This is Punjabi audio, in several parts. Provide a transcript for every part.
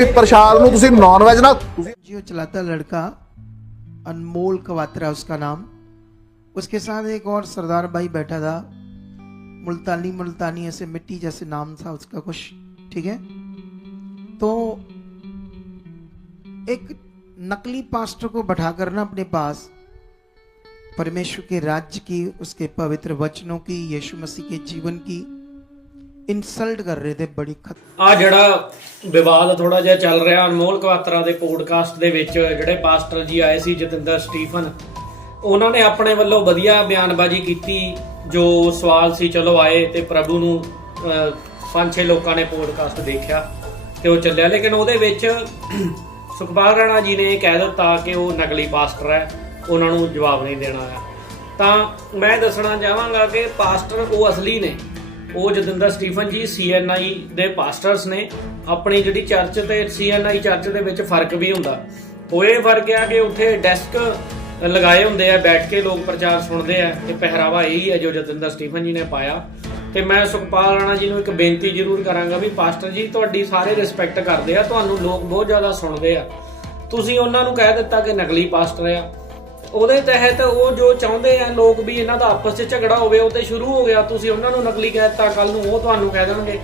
ਪ੍ਰਸ਼ਾਦ ਨੂੰ ਤੁਸੀਂ ਨਾਨ ਵੈਜ ਨਾਲ ਤੁਸੀਂ जो चलाता लड़का अनमोल कवात्रा उसका नाम उसके साथ एक और सरदार भाई बैठा था मुल्तानी मुल्तानी ऐसे मिट्टी जैसे नाम था उसका कुछ ठीक है तो एक नकली पास्टर को बैठाकर ना अपने पास परमेश्वर के राज्य की उसके पवित्र वचनों की यीशु मसीह के जीवन की ਇਨਸਲਟ ਕਰ ਰਹੇ ਤੇ ਬੜੀ ਆ ਜਿਹੜਾ ਵਿਵਾਦ ਥੋੜਾ ਜਿਹਾ ਚੱਲ ਰਿਹਾ, ਅਨਮੋਲ ਕਵਾਤਰਾ ਦੇ ਪੋਡਕਾਸਟ ਦੇ ਵਿੱਚ ਜਿਹੜੇ ਪਾਸਟਰ ਜੀ ਆਏ ਸੀ, ਜਤਿੰਦਰ, ਸਟੀਫਨ, ਉਹਨਾਂ ਨੇ ਆਪਣੇ ਵੱਲੋਂ ਵਧੀਆ ਬਿਆਨਬਾਜ਼ੀ ਕੀਤੀ, ਜੋ ਸਵਾਲ ਸੀ, ਚਲੋ ਆਏ ਤੇ ਪ੍ਰਭੂ ਨੂੰ ਪੰਜ ਛੇ ਲੋਕਾਂ ਨੇ ਪੋਡਕਾਸਟ ਦੇਖਿਆ ਤੇ ਉਹ ਚੱਲਿਆ। ਲੇਕਿਨ ਉਹਦੇ ਵਿੱਚ ਸੁਖਪਾਲ ਰਾਣਾ ਜੀ ਨੇ ਕਹਿ ਦਿੱਤਾ ਕਿ ਉਹ ਨਕਲੀ ਪਾਸਟਰ ਹੈ, ਉਹਨਾਂ ਨੂੰ ਜਵਾਬ ਨਹੀਂ ਦੇਣਾ ਆ ਤਾਂ ਮੈਂ ਦੱਸਣਾ ਚਾਹਾਂਗਾ ਕਿ ਪਾਸਟਰ ਉਹ ਅਸਲੀ ਨੇ ਉਹ ਜਤਿੰਦਰ ਸਟੀਫਨ ਜੀ ਸੀਐਨਆਈ ਦੇ ਪਾਸਟਰਸ ਨੇ। ਆਪਣੀ ਜਿਹੜੀ ਚਰਚ ਤੇ ਸੀਐਨਆਈ ਚਰਚ ਦੇ ਵਿੱਚ ਫ਼ਰਕ ਵੀ ਹੁੰਦਾ। ਉਹ ਇਹ ਫ਼ਰਕ ਆ ਕਿ ਉੱਥੇ ਡੈਸਕ ਲਗਾਏ ਹੁੰਦੇ ਆ, ਬੈਠ ਕੇ ਲੋਕ ਪ੍ਰਚਾਰ ਸੁਣਦੇ ਆ। ਤੇ ਪਹਿਰਾਵਾ ਇਹੀ ਹੈ ਜੋ ਜਤਿੰਦਰ ਸਟੀਫਨ ਜੀ ਨੇ ਪਾਇਆ। ਤੇ ਮੈਂ ਸੁਖਪਾਲ ਰਾਣਾ ਜੀ ਨੂੰ ਇੱਕ ਬੇਨਤੀ ਜ਼ਰੂਰ ਕਰਾਂਗਾ ਵੀ ਪਾਸਟਰ ਜੀ, ਤੁਹਾਡੀ ਸਾਰੇ ਰਿਸਪੈਕਟ ਕਰਦੇ ਆ। ਤੁਹਾਨੂੰ ਲੋਕ ਬਹੁਤ ਜ਼ਿਆਦਾ ਸੁਣਦੇ ਆ। ਤੁਸੀਂ ਉਹਨਾਂ ਨੂੰ ਕਹਿ ਦਿੱਤਾ ਕਿ ਨਕਲੀ ਪਾਸਟਰ ਆ। ਉਹਦੇ ਤਹਿਤ ਉਹ ਜੋ ਚਾਹੁੰਦੇ ਆ ਲੋਕ ਵੀ ਇਹਨਾਂ ਦਾ ਆਪਸ 'ਚ ਝਗੜਾ ਹੋਵੇ, ਉਹ ਤੇ ਸ਼ੁਰੂ ਹੋ ਗਿਆ। ਤੁਸੀਂ ਉਹਨਾਂ ਨੂੰ ਨਕਲੀ ਕਹਿ ਦਿੱਤਾ ਕੱਲ ਨੂੰ ਉਹ ਤੁਹਾਨੂੰ ਕਹਿ ਦੇਣਗੇ।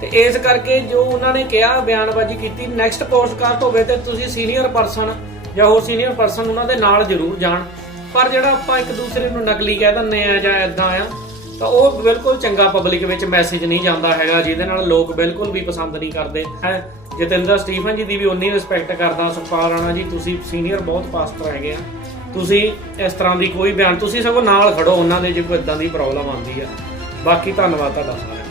ਤੇ ਇਸ ਕਰਕੇ ਜੋ ਉਹਨਾਂ ਨੇ ਕਿਹਾ, ਬਿਆਨਬਾਜ਼ੀ ਕੀਤੀ ਨੈਕਸਟ ਪੋਸਟਕਾਸਟ ਹੋਵੇ ਤੇ ਤੁਸੀਂ ਸੀਨੀਅਰ ਪਰਸਨ ਜਾਂ ਹੋਰ ਸੀਨੀਅਰ ਪਰਸਨ ਉਹਨਾਂ ਦੇ ਨਾਲ ਜ਼ਰੂਰ ਜਾਣ। ਪਰ ਜਿਹੜਾ ਆਪਾਂ ਇੱਕ ਦੂਸਰੇ ਨੂੰ ਨਕਲੀ ਕਹਿ ਦਿੰਦੇ ਆ ਜਾਂ ਇਦਾਂ ਆ, ਤਾਂ ਉਹ ਬਿਲਕੁਲ ਚੰਗਾ ਪਬਲਿਕ ਵਿੱਚ ਮੈਸੇਜ ਨਹੀਂ ਜਾਂਦਾ ਹੈਗਾ, ਜਿਹਦੇ ਨਾਲ ਲੋਕ ਬਿਲਕੁਲ ਵੀ ਪਸੰਦ ਨਹੀਂ ਕਰਦੇ। ਹੈ? ਜਤਿੰਦਰ ਸਟੀਫਨ ਜੀ ਦੀ ਵੀ ਉਨੀ ਰਿਸਪੈਕਟ ਕਰਦਾ, ਸੁਖਪਾਲ ਰਾਣਾ ਜੀ, ਤੁਸੀਂ ਸੀਨੀਅਰ ਬਹੁਤ ਪਾਸਟਰ ਹੈਗੇ ਆ। ਤੁਸੀਂ ਇਸ ਤਰ੍ਹਾਂ ਦੀ ਕੋਈ ਬਿਆਨ, ਤੁਸੀਂ ਸਗੋਂ ਨਾਲ ਖੜੋ, ਉਹਨਾਂ ਦੇ ਜੇ ਕੋਈ ਇਦਾਂ ਦੀ ਪ੍ਰੋਬਲਮ ਆਉਂਦੀ ਆ। ਬਾਕੀ ਧੰਨਵਾਦ ਤੁਹਾਡਾ ਸਾਰਿਆਂ ਦਾ।